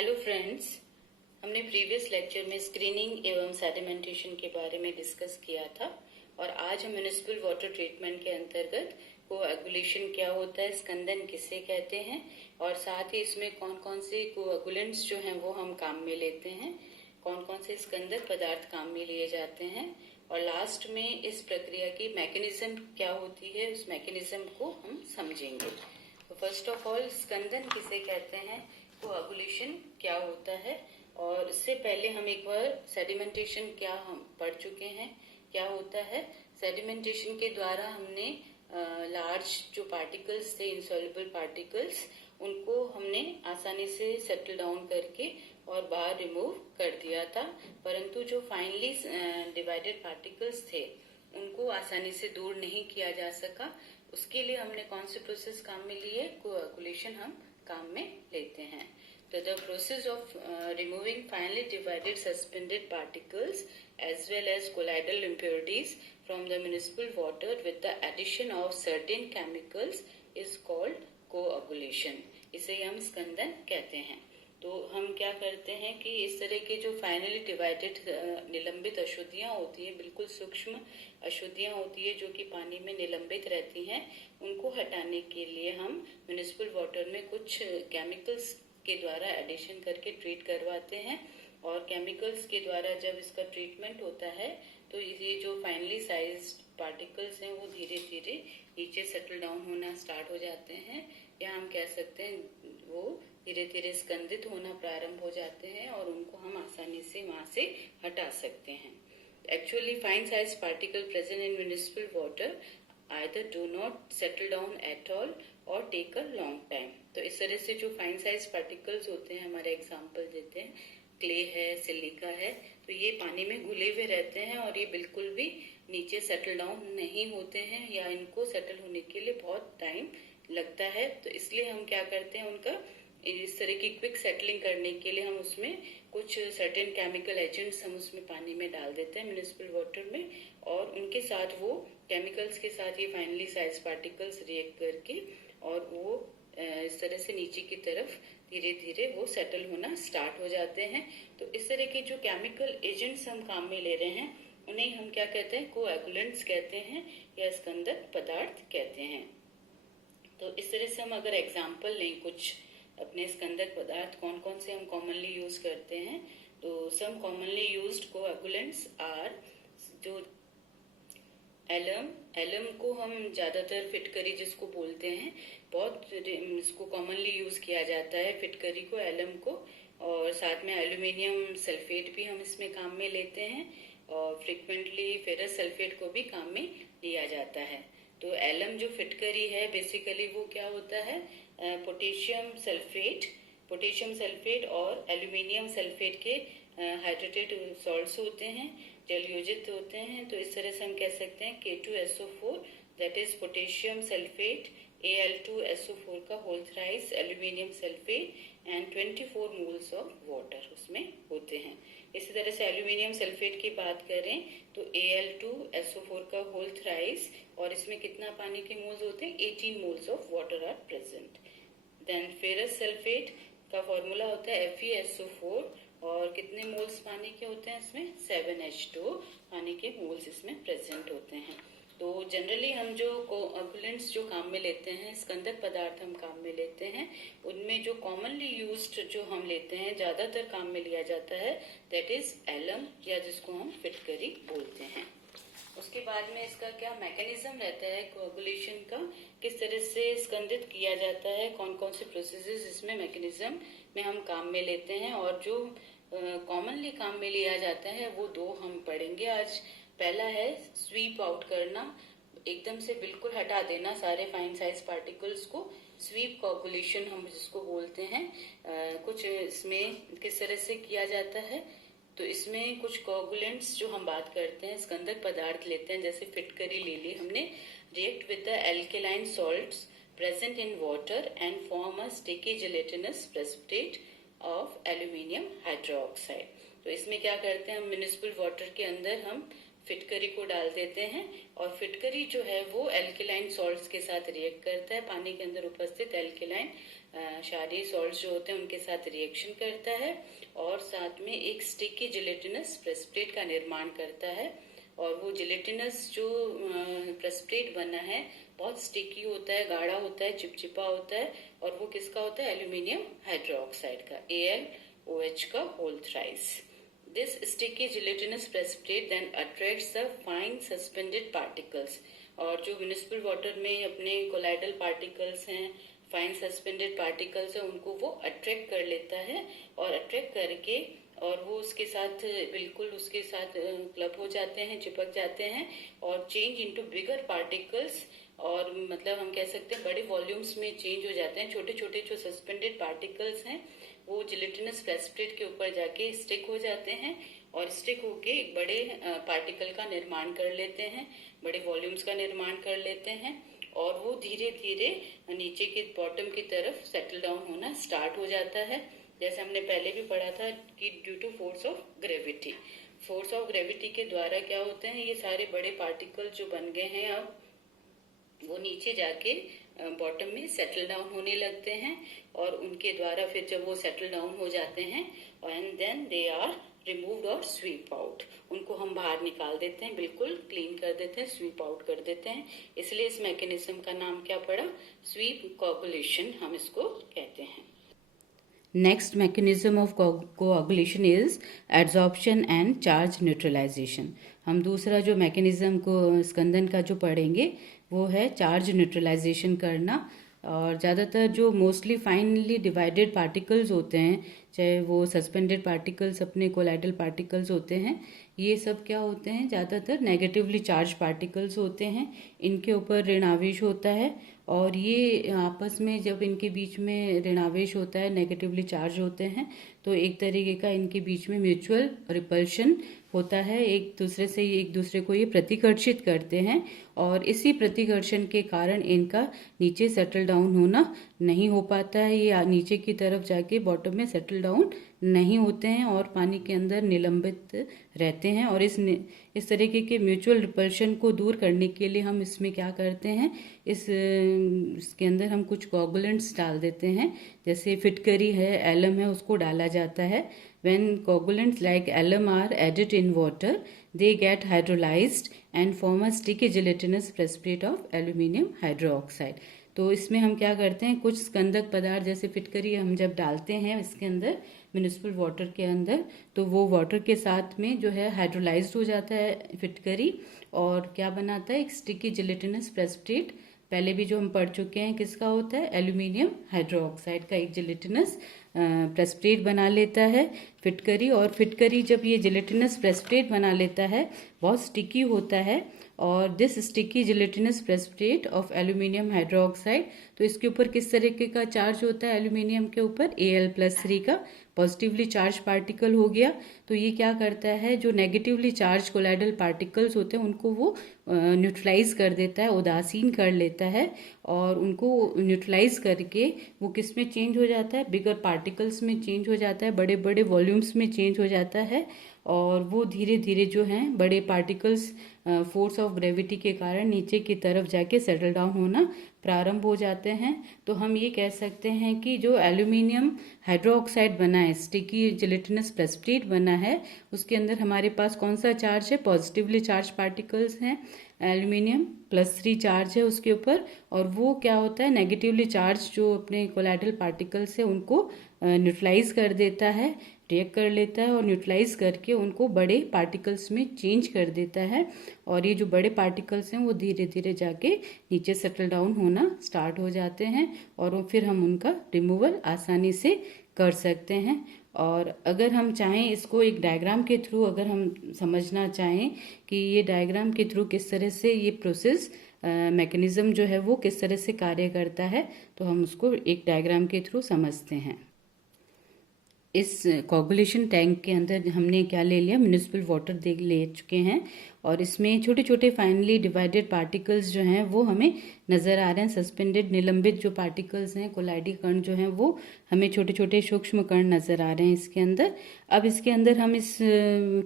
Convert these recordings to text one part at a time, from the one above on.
Hello friends, हमने previous lecture में screening एवं सेडिमेंटेशन के बारे में डिस्कस किया था और आज हम म्युनिसिपल वाटर ट्रीटमेंट के अंतर्गत कोएगुलेशन क्या होता है, स्कंदन किसे कहते हैं और साथ ही इसमें कौन कौन से कोएगुलेंट्स जो हैं वो हम काम में लेते हैं, कौन कौन से स्कंदक पदार्थ काम में लिए जाते हैं और लास्ट में इस प्रक्रिया की मैकेनिज्म क्या होती है, उस मैकेनिज्म को हम समझेंगे। तो फर्स्ट ऑफ ऑल स्कंदन किसे कहते हैं, कोएगुलेशन क्या होता है और इससे पहले हम एक बार सेडिमेंटेशन क्या हम पढ़ चुके हैं, क्या होता है। सेडिमेंटेशन के द्वारा हमने लार्ज जो पार्टिकल्स थे, इंसॉल्युबल पार्टिकल्स, उनको हमने आसानी से सेटल डाउन करके और बाहर रिमूव कर दिया था, परंतु जो फाइनली डिवाइडेड पार्टिकल्स थे उनको आसानी से दूर नहीं किया जा सका। उसके लिए हमने कौन से प्रोसेस काम में लिए, कोएगुलेशन हम काम में लेते हैं। तो the process of removing finely divided suspended particles as well as colloidal impurities from the municipal water with the addition of certain chemicals is called coagulation. इसे हम स्कंदन कहते हैं। तो हम क्या करते हैं कि इस तरह के जो फाइनली डिवाइडेड निलंबित अशुद्धियां होती है, बिल्कुल सूक्ष्म अशुद्धियां होती है जो कि पानी में निलंबित रहती हैं, उनको हटाने के लिए हम म्युनिसिपल वाटर में कुछ केमिकल्स के द्वारा एडिशन करके ट्रीट करवाते हैं और केमिकल्स के द्वारा जब इसका ट्रीटमेंट होता है तो ये जो फाइनली साइज्ड पार्टिकल्स हैं वो धीरे धीरे नीचे सेटल डाउन होना स्टार्ट हो जाते हैं, या हम कह सकते हैं वो धीरे धीरे स्कंदित होना प्रारंभ हो जाते हैं और उनको हम आसानी से वहां से हटा सकते हैं। Actually, fine sized particle present in municipal water either do not settle down at all or take a long time. तो इस तरह से जो फाइन साइज पार्टिकल्स होते हैं, हमारे एग्जांपल देते हैं, क्ले है, सिलिका है, तो ये पानी में घुले हुए रहते हैं और ये बिल्कुल भी नीचे सेटल डाउन नहीं होते हैं या इनको सेटल होने के लिए बहुत टाइम लगता है। तो इसलिए हम क्या करते हैं, उनका इस तरह की क्विक सेटलिंग करने के लिए हम उसमें कुछ सर्टेन केमिकल एजेंट्स हम उसमें पानी में डाल देते हैं म्युनिसिपल वाटर में, और उनके साथ वो केमिकल्स के साथ ये फाइनली साइज पार्टिकल्स रिएक्ट करके और वो इस तरह से नीचे की तरफ धीरे धीरे वो सेटल होना स्टार्ट हो जाते हैं। तो इस तरह के जो केमिकल एजेंट्स हम काम में ले रहे हैं उन्हें हम क्या कहते हैं, कोएगुलेंट्स कहते हैं या स्कंदक पदार्थ कहते हैं। तो इस तरह से हम अगर एग्जाम्पल लें कुछ अपने स्कंदक पदार्थ कौन कौन से हम कॉमनली यूज करते हैं, तो सम कॉमनली यूज्ड कोएगुलेंट्स आर जो एलम को हम ज्यादातर फिटकरी जिसको बोलते हैं, बहुत इसको कॉमनली यूज किया जाता है, फिटकरी को, एलम को, और साथ में एल्यूमिनियम सल्फेट भी हम इसमें काम में लेते हैं और फ्रिक्वेंटली फेरस सल्फेट को भी काम में लिया जाता है। तो एलम जो फिटकरी है बेसिकली वो क्या होता है, पोटेशियम सल्फेट और एल्यूमिनियम सल्फेट के हाइड्रेटेड सॉल्ट्स होते हैं, जलयोजित होते हैं। तो इस तरह से हम कह सकते हैं K2SO4 that is potassium sulphate, Al2SO4 का whole thrice, aluminium sulphate and 24 moles of water उसमें होते हैं। इसी तरह से एल्यूमिनियम सल्फेट की बात करें तो Al2SO4 का होल थ्राइस, और इसमें कितना पानी के मोल्स होते हैं, 18 moles of water are present. Then ferrous sulphate का फॉर्मूला होता है FeSO4 और कितने मोल्स पानी के होते हैं इसमें, 7H2 पानी के मोल्स इसमें प्रेजेंट होते हैं। तो जनरली हम जो कोएगुलेंट्स जो काम में लेते हैं, स्कंदक पदार्थ हम काम में लेते हैं, उनमें जो कॉमनली यूज्ड जो हम लेते हैं, ज्यादातर काम में लिया जाता है, दैट इज एलम या जिसको हम फिटकरी बोलते हैं। उसके बाद में इसका क्या मैकेनिज्म रहता है कोएगुलेशन का, किस तरह से स्कंदित किया जाता है, कौन कौन से प्रोसेसेस इसमें मैकेनिज्म में हम काम में लेते हैं, और जो कॉमनली काम में लिया जाता है वो दो हम पढ़ेंगे आज। पहला है स्वीप आउट करना, एकदम से बिल्कुल हटा देना सारे फाइन साइज पार्टिकल्स को, स्वीप कोएगुलेशन हम जिसको बोलते हैं। कुछ इसमें किस तरह से किया जाता है, तो इसमें कुछ कोएगुलेंट्स जो हम बात करते हैं, स्कंदक पदार्थ लेते हैं, जैसे फिटकरी ले ली हमने, react with the alkaline salts present in water and form a sticky gelatinous precipitate of aluminium hydroxide. तो इसमें क्या करते हैं, हम म्युनिसिपल वाटर के अंदर हम फिटकरी को डाल देते हैं और फिटकरी जो है वो एल्केलाइन सॉल्ट्स के साथ रिएक्ट करता है, पानी के अंदर उपस्थित एल्केलाइन क्षारीय सॉल्ट्स जो होते हैं उनके साथ रिएक्शन करता है और साथ में एक स्टिकी जिलेटिनस प्रेसिपिटेट का निर्माण करता है। और वो जिलेटिनस जो प्रेसिपिटेट बना है बहुत स्टिकी होता है, गाढ़ा होता है, चिपचिपा होता है और वो किसका होता है? एल्यूमिनियम हाइड्रोक्साइड का, AlOH का whole thrice. This sticky gelatinous precipitate then attracts the fine suspended particles। और जो म्युनिसिपल वाटर में अपने कोलाइडल पार्टिकल्स हैं, फाइन सस्पेंडेड पार्टिकल्स हैं, उनको वो अट्रैक्ट कर लेता है और अट्रैक्ट करके और वो उसके साथ बिल्कुल उसके साथ क्लब हो जाते हैं, चिपक जाते हैं और चेंज इनटू बिगर पार्टिकल्स। और मतलब हम कह सकते हैं बड़े वॉल्यूम्स में चेंज हो जाते हैं। छोटे छोटे जो सस्पेंडेड पार्टिकल्स हैं वो जिलेटिनस प्रेसिपिटेट के ऊपर जाके स्टिक हो जाते हैं और स्टिक होके एक बड़े पार्टिकल का निर्माण कर लेते हैं, बड़े वॉल्यूम्स का निर्माण कर लेते हैं और वो धीरे धीरे नीचे के बॉटम की तरफ सेटल डाउन होना स्टार्ट हो जाता है। जैसे हमने पहले भी पढ़ा था कि due to force of gravity, force of gravity के द्वारा क्या होते हैं, ये सारे बड़े पार्टिकल जो बन गए हैं अब वो नीचे जाके बॉटम में सेटल डाउन होने लगते हैं और उनके द्वारा फिर जब वो सेटल डाउन हो जाते हैं and then they are removed और स्वीप आउट, उनको हम बाहर निकाल देते हैं, बिल्कुल क्लीन कर देते हैं, स्वीप आउट कर देते हैं। इसलिए इस मैकेनिज्म का नाम क्या पड़ा? स्वीप कोagulation हम इसको कहते हैं। नेक्स्ट मैकेनिज्म ऑफ कोagulation is adsorption and charge neutralization. हम दूसरा जो मैकेनिज्म को स्कंदन का जो पढ़ेंगे वो है चार्ज न्यूट्रलाइजेशन करना। और ज़्यादातर जो मोस्टली फाइनली डिवाइडेड पार्टिकल्स होते हैं, चाहे वो सस्पेंडेड पार्टिकल्स अपने कोलाइडल पार्टिकल्स होते हैं, ये सब क्या होते हैं? ज़्यादातर नेगेटिवली चार्ज पार्टिकल्स होते हैं। इनके ऊपर ऋणावेश होता है और ये आपस में जब इनके बीच में ऋणावेश होता है, नेगेटिवली चार्ज होते हैं, तो एक तरीके का इनके बीच में म्यूचुअल रिपल्शन होता है, एक दूसरे से एक दूसरे को ये प्रतिकर्षित करते हैं और इसी प्रतिकर्षण के कारण इनका नीचे सेटल डाउन होना नहीं हो पाता है। ये नीचे की तरफ जाके बॉटम में सेटल डाउन नहीं होते हैं और पानी के अंदर निलंबित रहते हैं। और इस तरीके के म्यूचुअल रिपल्शन को दूर करने के लिए हम इसमें क्या करते हैं, इसके अंदर हम कुछ कोगुलेंट्स डाल देते हैं, जैसे फिटकरी है, एलम है, उसको डाला जाता है। When coagulants like alum are added in water, they get hydrolyzed and form a sticky gelatinous precipitate of aluminium hydroxide। तो इसमें हम क्या करते हैं, कुछ स्कंदक पदार्थ जैसे फिटकरी हम जब डालते हैं इसके अंदर म्युनिसिपल वाटर के अंदर, तो वो वाटर के साथ में जो है हाइड्रोलाइज्ड हो जाता है फिटकरी और क्या बनाता है? एक स्टिकी जिलेटिनस प्रेसिपिटेट। पहले भी जो हम पढ़ चुके हैं किसका होता है? एल्यूमिनियम हाइड्रोक्साइड का एक जिलेटिनस प्रेसिपिटेट बना लेता है फिटकरी। और फिटकरी जब ये जिलेटिनस प्रेसिपिटेट बना लेता है बहुत स्टिकी होता है और this sticky gelatinous precipitate of aluminium hydroxide, तो इसके ऊपर किस तरीके का चार्ज होता है? एल्यूमिनियम के ऊपर Al+3 का पॉजिटिवली चार्ज पार्टिकल हो गया। तो ये क्या करता है, जो नेगेटिवली चार्ज कोलाइडल पार्टिकल्स होते हैं उनको वो न्यूट्रलाइज कर देता है, उदासीन कर लेता है और उनको न्यूट्रलाइज करके वो किस में चेंज हो जाता है? बिगर पार्टिकल्स में चेंज हो जाता है, बड़े बड़े वॉल्यूम्स में चेंज हो जाता है और वो धीरे धीरे जो हैं बड़े पार्टिकल्स फोर्स ऑफ ग्रेविटी के कारण नीचे की तरफ जाके सेटल डाउन होना प्रारंभ हो जाते हैं। तो हम ये कह सकते हैं कि जो एल्यूमिनियम हाइड्रोक्साइड बना है, स्टिकी जिलेटिनस प्रेसिपिटेट बना है, उसके अंदर हमारे पास कौन सा चार्ज है? पॉजिटिवली चार्ज पार्टिकल्स हैं, एल्यूमिनियम +3 चार्ज है उसके ऊपर और वो क्या होता है? नेगेटिवली चार्ज जो अपने कोलाइडल पार्टिकल्स है उनको न्यूट्रलाइज कर देता है, रिएक्ट कर लेता है और न्यूट्रलाइज करके उनको बड़े पार्टिकल्स में चेंज कर देता है और ये जो बड़े पार्टिकल्स हैं वो धीरे धीरे जाके नीचे सेटल डाउन होना स्टार्ट हो जाते हैं और फिर हम उनका रिमूवल आसानी से कर सकते हैं। और अगर हम चाहें इसको एक डायग्राम के थ्रू अगर हम समझना चाहें कि ये डायग्राम के थ्रू किस तरह से ये प्रोसेस मैकेनिज्म जो है वो किस तरह से कार्य करता है, तो हम उसको एक डायग्राम के थ्रू समझते हैं। इस कोगुलेशन टैंक के अंदर हमने क्या ले लिया? म्युनिसिपल वाटर ले चुके हैं और इसमें छोटे छोटे फाइनली डिवाइडेड पार्टिकल्स जो हैं वो हमें नज़र आ रहे हैं। सस्पेंडेड निलंबित जो पार्टिकल्स हैं, कोलाइडी कण जो हैं, वो हमें छोटे छोटे सूक्ष्म कण नज़र आ रहे हैं इसके अंदर। अब इसके अंदर हम इस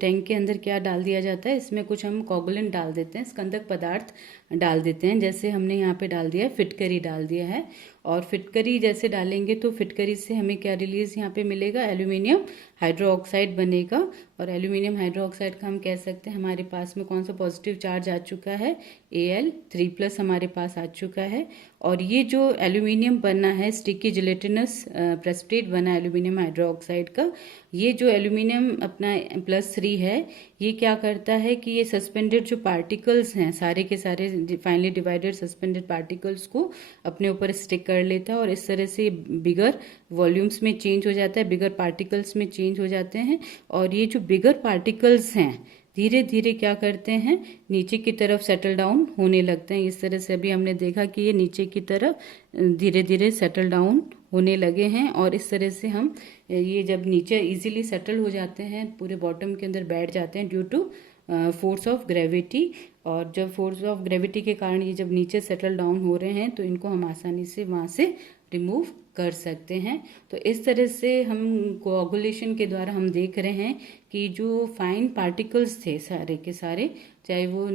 टैंक के अंदर क्या डाल दिया जाता है, इसमें कुछ हम कोगुलेंट डाल देते हैं, स्कंदक पदार्थ डाल देते हैं। जैसे हमने यहाँ पे डाल दिया है, फिटकरी डाल दिया है। और फिटकरी जैसे डालेंगे तो फिटकरी से हमें क्या रिलीज यहाँ पे मिलेगा, एल्यूमिनियम हाइड्रोक्साइड बनेगा। और एल्यूमिनियम हाइड्रोक्साइड का हम कह सकते हैं हमारे पास में कौन सा पॉजिटिव चार्ज आ चुका है, Al3+ हमारे पास आ चुका है। और ये जो एल्यूमिनियम बना है, स्टिकी जिलेटिनस प्रेसिपिटेट बना एल्यूमिनियम हाइड्रोक्साइड का, ये जो एल्यूमिनियम अपना +3 है, ये क्या करता है कि ये सस्पेंडेड जो पार्टिकल्स हैं, सारे के सारे फाइनली डिवाइडेड सस्पेंडेड पार्टिकल्स को अपने ऊपर स्टिक कर लेता है और इस तरह से बिगर वॉल्यूम्स में चेंज हो जाता है, बिगर पार्टिकल्स में चेंज हो जाते हैं। और ये जो बिगर पार्टिकल्स हैं धीरे धीरे क्या करते हैं, नीचे की तरफ सेटल डाउन होने लगते हैं। इस तरह से अभी हमने देखा कि ये नीचे की तरफ धीरे धीरे सेटल डाउन होने लगे हैं। और इस तरह से हम ये जब नीचे इजीली सेटल हो जाते हैं, पूरे बॉटम के अंदर बैठ जाते हैं due to force of gravity. और जब फोर्स ऑफ ग्रेविटी के कारण ये जब नीचे सेटल डाउन हो रहे हैं तो इनको हम आसानी से वहाँ से रिमूव कर सकते हैं। तो इस तरह से हम कोआगुलेशन के द्वारा हम देख रहे हैं कि जो फाइन पार्टिकल्स थे सारे के सारे, चाहे वो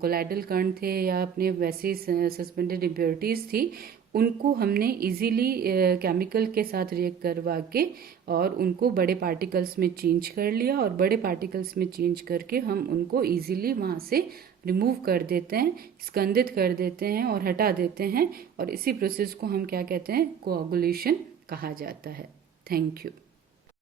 कोलाइडल कण थे या अपने वैसे सस्पेंडेड इम्प्योरिटीज थी, उनको हमने इजीली केमिकल के साथ रिएक्ट करवा के और उनको बड़े पार्टिकल्स में चेंज कर लिया। और बड़े पार्टिकल्स में चेंज करके हम उनको इजीली वहाँ से रिमूव कर देते हैं, स्कंदित कर देते हैं और हटा देते हैं। और इसी प्रोसेस को हम क्या कहते हैं, कोआगुलेशन कहा जाता है। Thank you.